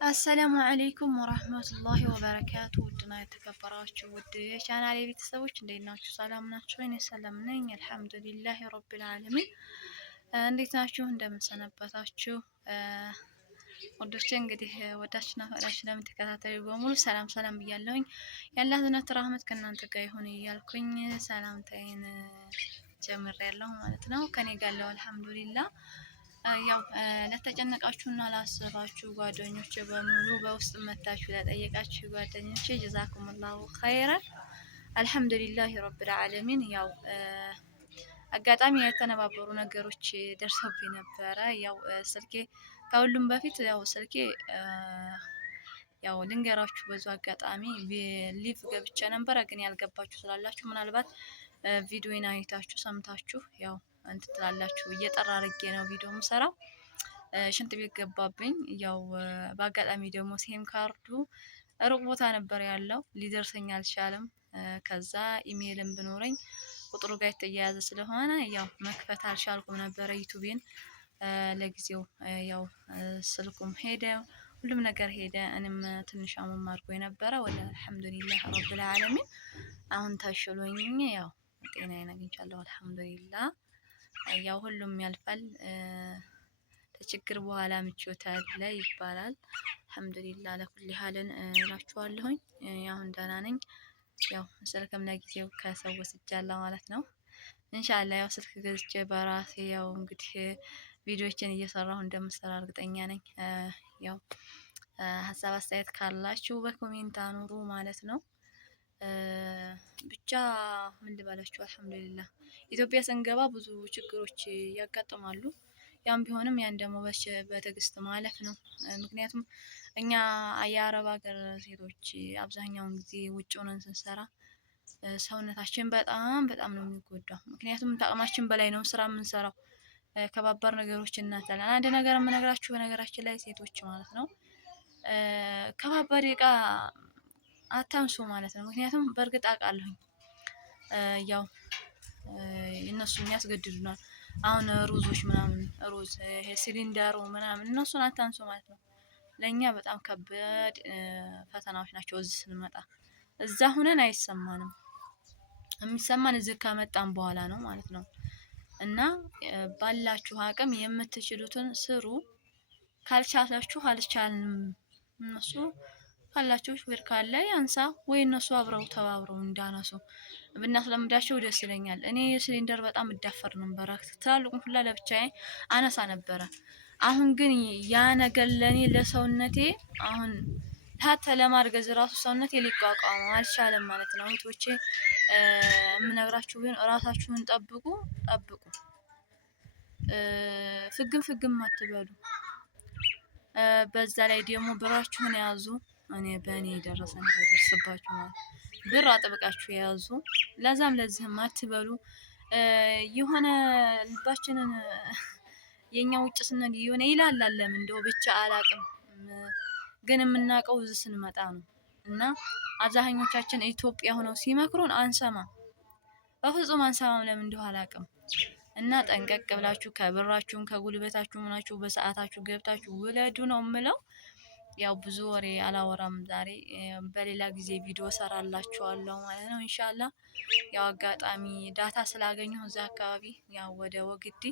አሰላሙ አለይኩም ወራህመቱላሂ ወበረካቱ። ውድና የተከበራችሁ ውድ የቻናሌ ቤተሰቦች እንዴት ናችሁ? ሰላም ናችሁ? እኔ ሰላም ነኝ አልሐምዱሊላሂ ረቢል ዓለሚን። እንዴት ናችሁ? እንደምን ሰነበታችሁ? ወዶቼ እንግዲህ ወዳችሁና ፈቅዳችሁ ለምትከታተሉ በሙሉ ሰላም ሰላም ብያለሁኝ። የአላህ ዝነት ረህመት ከእናንተ ጋር ይሁን እያልኩኝ ሰላምታዬን ጀምሬያለሁ ማለት ነው። ከኔ ጋር ያለው አልሐምዱሊላህ። ያው ለተጨነቃችሁና ላሰባችሁ ጓደኞቼ በሙሉ በውስጥ መታችሁ ለጠየቃችሁ ጓደኞቼ ጀዛኩሙላሁ ኸይረን አልሐምዱሊላህ ረብል ዓለሚን። ያው አጋጣሚ የተነባበሩ ነገሮች ደርሰውብኝ ነበረ። ያው ስልኬ ከሁሉም በፊት ያው ስልኬ ያው ልንገራችሁ በዙ አጋጣሚ ሊቭ ገብቼ ነበረ፣ ግን ያልገባችሁ ስላላችሁ ምናልባት ቪዲዮን አይታችሁ ሰምታችሁ ያው እንትን ትላላችሁ። እየጠራ አድርጌ ነው ቪዲዮ የምሰራው። ሽንት ቤት ገባብኝ። ያው በአጋጣሚ ደግሞ ሲም ካርዱ ሩቅ ቦታ ነበር ያለው፣ ሊደርሰኝ አልቻለም። ከዛ ኢሜይልን ብኖረኝ ቁጥሩ ጋር የተያያዘ ስለሆነ ያው መክፈት አልቻልኩም ነበረ ዩቲዩብን ለጊዜው። ያው ስልኩም ሄደ፣ ሁሉም ነገር ሄደ። እኔም ትንሽ አመም አድርጎ የነበረ ወደ አልሐምዱሊላህ ረብል ዓለሚን አሁን ተሽሎኝ ያው ጤናዬን አግኝቻለሁ አልሐምዱሊላህ። ያው ሁሉም ያልፋል፣ ከችግር በኋላ ምቾት አለ ይባላል። አልሐምዱሊላህ ለኩል ሀልን እላችኋለሁኝ። አሁን ደህና ነኝ። ያው ስልክም ለጊዜው ከሰው ወስጃለሁ ማለት ነው። ኢንሻአላህ ያው ስልክ ገዝቼ በራሴ ያው እንግዲህ ቪዲዮዎችን እየሰራሁ እንደምሰራ እርግጠኛ ነኝ። ያው ሀሳብ አስተያየት ካላችሁ በኮሜንት አኑሩ ማለት ነው። ብቻ ምን ልበላችሁ፣ አልሐምዱሊላህ ኢትዮጵያ ስንገባ ብዙ ችግሮች ያጋጥማሉ። ያም ቢሆንም ያን ደግሞ በትዕግስት ማለፍ ነው። ምክንያቱም እኛ የአረብ ሀገር ሴቶች አብዛኛውን ጊዜ ውጭ ሆነን ስንሰራ ሰውነታችን በጣም በጣም ነው የሚጎዳው። ምክንያቱም ከአቅማችን በላይ ነው ስራ የምንሰራው። ከባባድ ነገሮች እናታለን። አንድ ነገር የምነግራችሁ በነገራችን ላይ ሴቶች ማለት ነው ከባባድ እቃ አታንሱ ማለት ነው። ምክንያቱም በእርግጥ አውቃለሁኝ ያው እነሱ የሚያስገድዱናል። አሁን ሩዞች ምናምን ሩዝ ይሄ ሲሊንደሩ ምናምን እነሱን አታንሱ ማለት ነው። ለኛ በጣም ከባድ ፈተናዎች ናቸው። እዚህ ስንመጣ እዛ ሁነን አይሰማንም፣ የሚሰማን እዚህ ከመጣን በኋላ ነው ማለት ነው። እና ባላችሁ አቅም የምትችሉትን ስሩ። ካልቻላችሁ አልቻልንም እነሱ ካላችሁ ሹፌር ካለ ያንሳ ወይ እነሱ አብረው ተባብረው እንዳነሱ ብናስለምዳቸው ደስ ይለኛል። እኔ ሲሊንደር በጣም እዳፈር ነበረ፣ ትላልቁን ሁላ ለብቻዬ አነሳ ነበረ። አሁን ግን ያ ነገር ለኔ ለሰውነቴ አሁን ታተ ለማርገዝ ራሱ ሰውነቴ ሊቋቋመው አልቻለም ማለት ነው። እህቶቼ የምነግራችሁ ግን እራሳችሁን ጠብቁ። ፍግም አትበሉ። በዛ ላይ ደግሞ ብራችሁን ያዙ። እኔ በእኔ የደረሰን ይደርስባችሁ ማለት ብር አጥብቃችሁ የያዙ። ለዛም ለዚህም አትበሉ። የሆነ ልባችንን የኛ ውጭ ስንል የሆነ ይላላለም እንደው ብቻ አላቅም፣ ግን የምናውቀው እዚህ ስንመጣ ነው። እና አብዛኞቻችን ኢትዮጵያ ሆነው ሲመክሩን አንሰማ፣ በፍጹም አንሰማም። ለምን እንደው አላቅም። እና ጠንቀቅ ብላችሁ ከብራችሁም ከጉልበታችሁም ሆናችሁ በሰዓታችሁ ገብታችሁ ውለዱ ነው የምለው። ያው ብዙ ወሬ አላወራም ዛሬ፣ በሌላ ጊዜ ቪዲዮ ሰራላችኋለሁ ማለት ነው ኢንሻአላህ። ያው አጋጣሚ ዳታ ስላገኘሁ እዛ አካባቢ ያው ወደ ወግዲ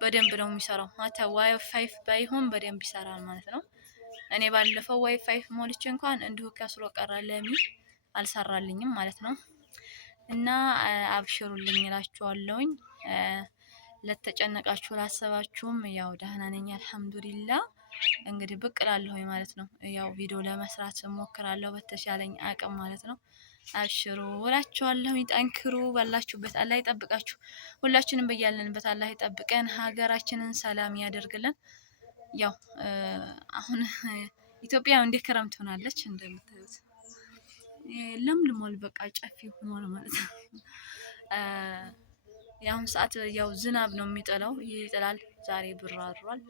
በደንብ ነው የሚሰራው። ማታ ዋይፋይ ባይሆን በደንብ ይሰራል ማለት ነው። እኔ ባለፈው ዋይፋይ ሞልቼ እንኳን እንዲሁ ከስሮ ቀረ፣ ለሚ አልሰራልኝም ማለት ነው። እና አብሽሩልኝ እላችኋለሁኝ። ለተጨነቃችሁ ላሰባችሁም ያው ደህና ነኝ አልሐምዱሊላህ። እንግዲህ ብቅ እላለሁኝ ማለት ነው። ያው ቪዲዮ ለመስራት እሞክራለሁ በተሻለኝ አቅም ማለት ነው። አብሽሩ እላችኋለሁኝ። ጠንክሩ፣ ባላችሁበት አላህ ይጠብቃችሁ። ሁላችንም በያለንበት አላህ ይጠብቀን፣ ሀገራችንን ሰላም ያደርግልን። ያው አሁን ኢትዮጵያ እንደ ክረምት ሆናለች እንደምታዩት፣ ለምልሟል። በቃ ጨፊ ሆኗል ማለት ነው። ያው ሰዓት ያው ዝናብ ነው የሚጥለው፣ ይጥላል። ዛሬ ብር አድሯል።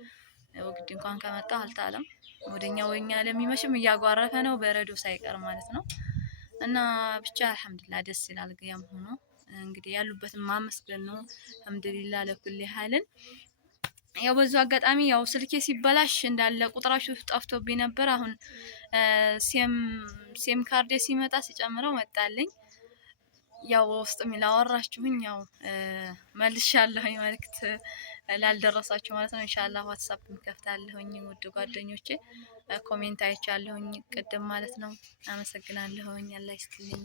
ወግድ እንኳን ከመጣ አልታለም። ወደኛ ለሚመሽም እያጓረፈ ነው፣ በረዶ ሳይቀር ማለት ነው። እና ብቻ አልሐምዱሊላህ ደስ ይላል። ያም ሆኖ እንግዲህ ያሉበትን ማመስገን ነው። አልሐምዱሊላህ ለኩል ሀልን ያው በዙ አጋጣሚ ያው ስልኬ ሲበላሽ እንዳለ ቁጥራችሁ ጠፍቶብኝ ነበር። አሁን ሴም ካርዴ ሲመጣ ሲጨምረው መጣልኝ። ያው ውስጥ ላወራችሁኝ ያው መልሻለሁኝ መልእክት ላልደረሳችሁ ማለት ነው። ኢንሻአላህ ዋትስአፕ ከፍታለሁኝ ውድ ጓደኞቼ፣ ኮሜንት አይቻለሁኝ ቅድም ማለት ነው። አመሰግናለሁኝ። አላህ ይስጥልኝ።